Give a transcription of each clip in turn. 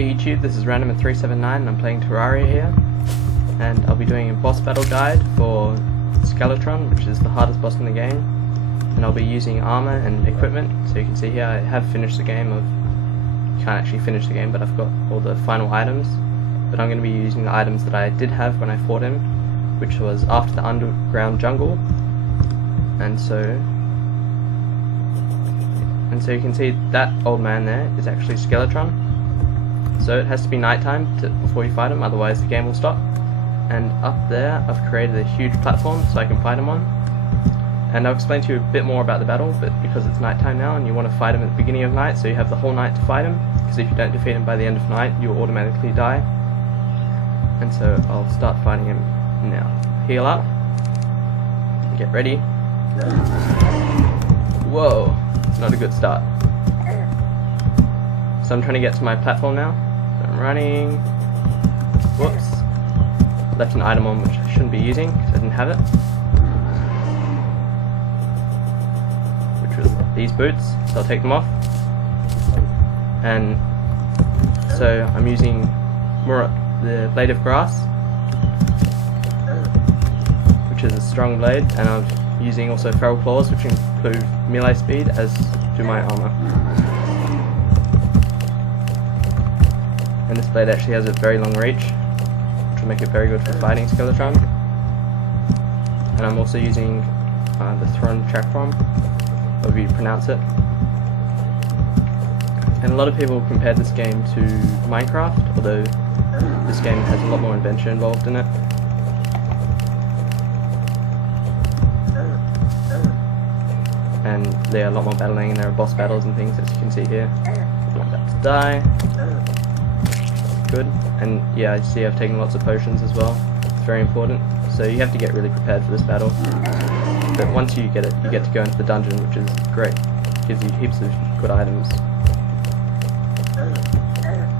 Hey YouTube, this is Random379 and I'm playing Terraria here, and I'll be doing a boss battle guide for Skeletron, which is the hardest boss in the game, and I'll be using armor and equipment. So you can see here I have finished the game. You can't actually finish the game, but I've got all the final items, but I'm going to be using the items that I did have when I fought him, which was after the underground jungle. And so you can see that old man there is actually Skeletron. So it has to be nighttime before you fight him, otherwise the game will stop. And up there I've created a huge platform so I can fight him on. And I'll explain to you a bit more about the battle, but because it's nighttime now and you want to fight him at the beginning of night, so you have the whole night to fight him, because if you don't defeat him by the end of night, you'll automatically die. And so I'll start fighting him now. Heal up. Get ready. Whoa, not a good start. So I'm trying to get to my platform now. So I'm running. Whoops. Left an item on which I shouldn't be using because I didn't have it. Which was these boots, so I'll take them off. And so I'm using the blade of grass, which is a strong blade, and I'm using also feral claws, which improve melee speed, as do my armor. And this blade actually has a very long reach, which will make it very good for fighting Skeletron. And I'm also using the Terraria, however you pronounce it. And a lot of people compare this game to Minecraft, although this game has a lot more adventure involved in it. And there are a lot more battling, and there are boss battles and things, as you can see here. I'm about to die. Good. And yeah, I see I've taken lots of potions as well. It's very important. So you have to get really prepared for this battle. But once you get it, you get to go into the dungeon, which is great. It gives you heaps of good items.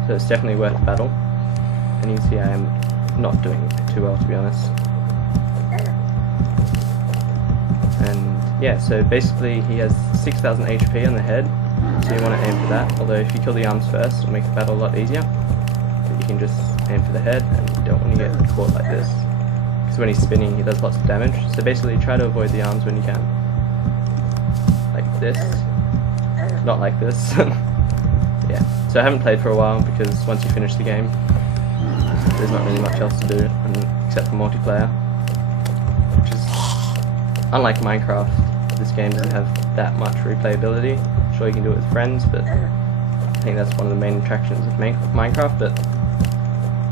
So it's definitely worth the battle. And you can see I am not doing too well, to be honest. And yeah, so basically he has 6,000 HP on the head, so you want to aim for that. Although if you kill the arms first, it'll make the battle a lot easier. But you can just aim for the head, and you don't want to get caught like this, because when he's spinning he does lots of damage. So basically try to avoid the arms when you can. Like this. Not like this. Yeah. So I haven't played for a while, because once you finish the game, there's not really much else to do except for multiplayer, which is unlike Minecraft. This game doesn't have that much replayability. Sure, you can do it with friends, but I think that's one of the main attractions of Minecraft. But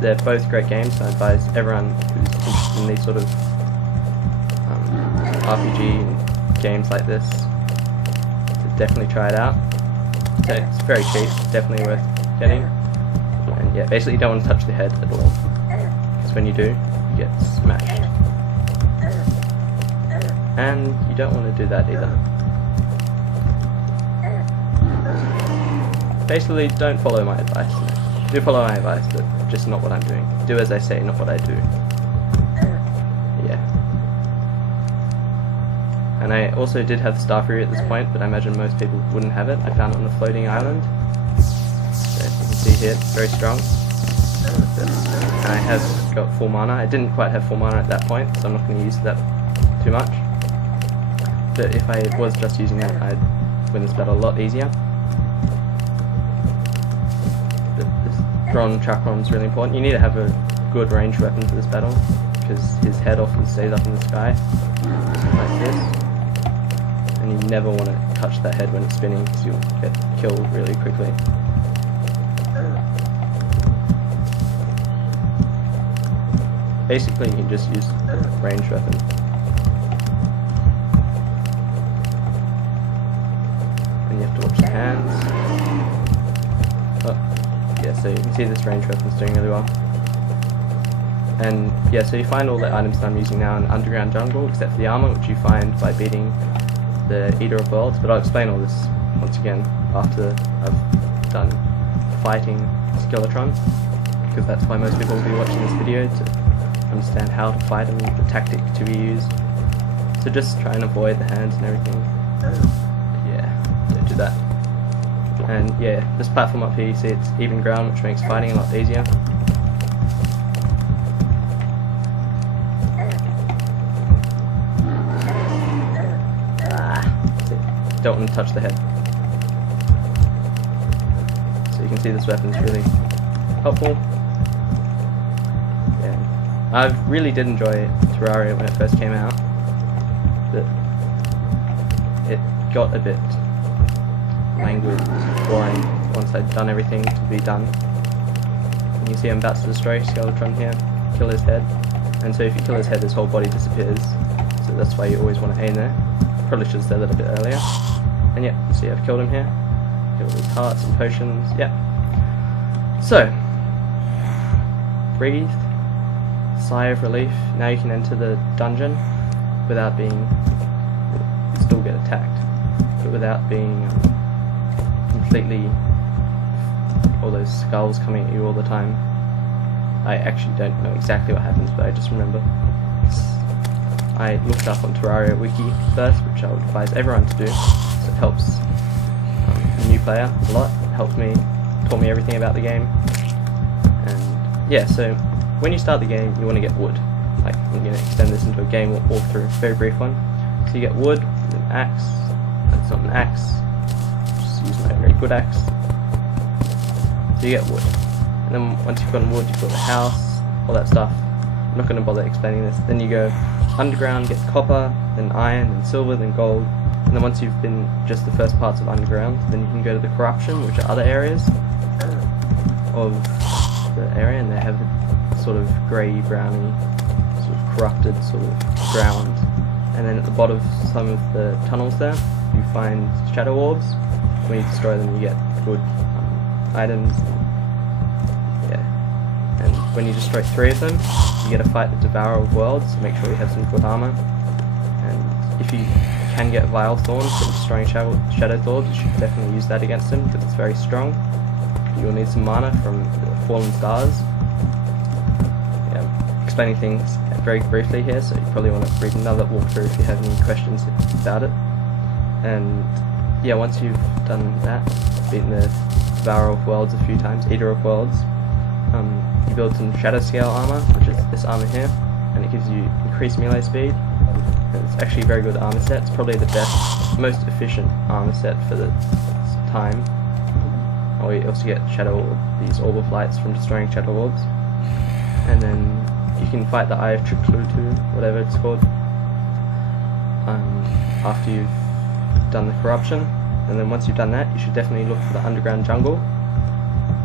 they're both great games, so I advise everyone who's interested in these sort of RPG games like this to definitely try it out. So it's very cheap, definitely worth getting. And yeah, basically you don't want to touch the head at all, because when you do, you get smashed. And you don't want to do that either. Basically, don't follow my advice. Do follow my advice, but just not what I'm doing. Do as I say, not what I do. Yeah. And I also did have Starfury at this point, but I imagine most people wouldn't have it. I found it on a floating island. So as you can see here, it's very strong. And I have got full mana. I didn't quite have full mana at that point, so I'm not going to use that too much. But if I was just using that, I'd win this battle a lot easier. But this Skeletron is really important. You need to have a good ranged weapon for this battle, because his head often stays up in the sky, like this. And you never want to touch that head when it's spinning, because you'll get killed really quickly. Basically, you can just use a ranged weapon. And you have to watch the hands. Oh, yeah, so you can see this ranged weapon's doing really well. And yeah, so you find all the items that I'm using now in underground jungle, except for the armor, which you find by beating the Eater of Worlds. But I'll explain all this once again after I've done fighting Skeletron, because that's why most people will be watching this video, to understand how to fight him, the tactic to be used. So just try and avoid the hands and everything. Yeah, don't do that. And yeah, this platform up here, you see it's even ground, which makes fighting a lot easier. Don't want to touch the head. So you can see this weapon is really helpful. Yeah, I really did enjoy Terraria when it first came out, but it got a bit languid, boring once I'd done everything to be done. And you see I'm about to destroy Skeletron here, kill his head, and so if you kill his head, his whole body disappears. So that's why you always want to aim there. Probably should have said that a bit earlier. And yeah, you see I've killed him here. Killed his hearts and potions, yeah. So, breathe, sigh of relief. Now you can enter the dungeon without being, you still get attacked, but without being completely, all those skulls coming at you all the time. I actually don't know exactly what happens, but I just remember I looked up on Terraria wiki first, which I would advise everyone to do. So it helps a new player a lot. It helped me, taught me everything about the game. And yeah, so when you start the game, you want to get wood. Like, I'm going to extend this into a game walkthrough, very brief one. So you get wood, an axe. That's not an axe. Just use my very good axe. So you get wood. And then once you've gotten wood, you've got the house, all that stuff. I'm not going to bother explaining this. Then you go underground, get copper, then iron, then silver, then gold. And then once you've been just the first parts of underground, then you can go to the corruption, which are other areas of the area, and they have a sort of grey, browny, sort of corrupted sort of ground. And then at the bottom of some of the tunnels there, you find shadow orbs. When you destroy them, you get good items. And when you destroy 3 of them, you get to fight the Devourer of Worlds, so make sure you have some good armor. And if you can get Vile Thorns from destroying Shadow Thorns, you should definitely use that against him, because it's very strong. You'll need some mana from the Fallen Stars. Yeah, explaining things very briefly here, so you probably want to read another walkthrough if you have any questions about it. And yeah, once you've done that, beaten the Devourer of Worlds a few times, Eater of Worlds, you build some Shadow Scale armor, which is this armor here, and it gives you increased melee speed. And it's actually a very good armor set. It's probably the best, most efficient armor set for the time. Or you also get these orb of lights from destroying shadow orbs. And then you can fight the Eye of Chiklutu, whatever it's called, after you've done the corruption. And then once you've done that, you should definitely look for the underground jungle.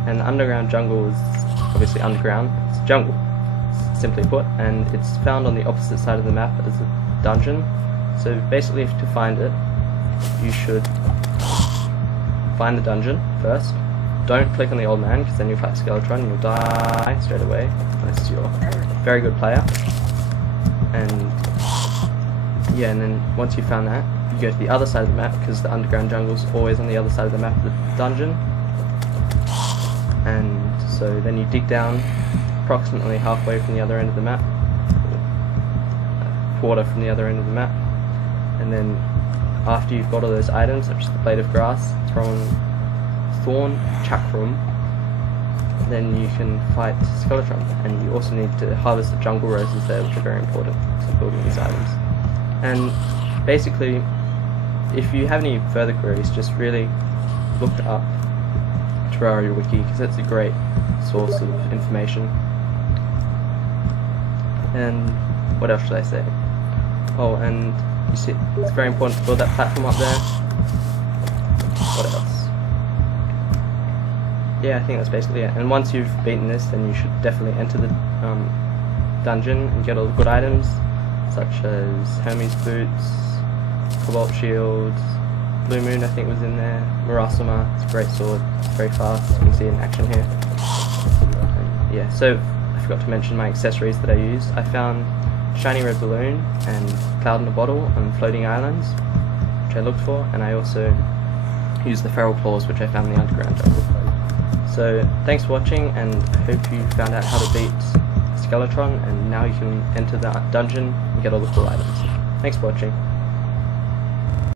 And the underground jungle is obviously underground. It's a jungle, simply put, and it's found on the opposite side of the map as a dungeon. So basically, to find it, you should find the dungeon first. Don't click on the old man, because then you'll fight Skeletron and you'll die straight away, unless you're a very good player. And yeah, and then once you've found that, you go to the other side of the map, because the underground jungle's always on the other side of the map of the dungeon. And so then you dig down approximately halfway from the other end of the map, a quarter from the other end of the map, and then after you've got all those items, such as the blade of grass, thorn chakram, then you can fight Skeletron. And you also need to harvest the jungle roses there, which are very important to building these items. And basically, if you have any further queries, just really look up Terraria wiki, because it's a great source of information. And what else should I say? Oh, and you see, it's very important to build that platform up there. What else? Yeah, I think that's basically it. And once you've beaten this, then you should definitely enter the dungeon and get all the good items, such as Hermes boots, Cobalt shield, Blue Moon I think was in there, Marasima, it's a great sword, it's very fast, you can see it in action here. And yeah, so I forgot to mention my accessories that I used. I found Shiny Red Balloon and Cloud in a Bottle on floating islands, which I looked for, and I also used the Feral Claws, which I found in the underground jungle. So thanks for watching, and I hope you found out how to beat Skeletron, and now you can enter the dungeon and get all the cool items. Thanks for watching.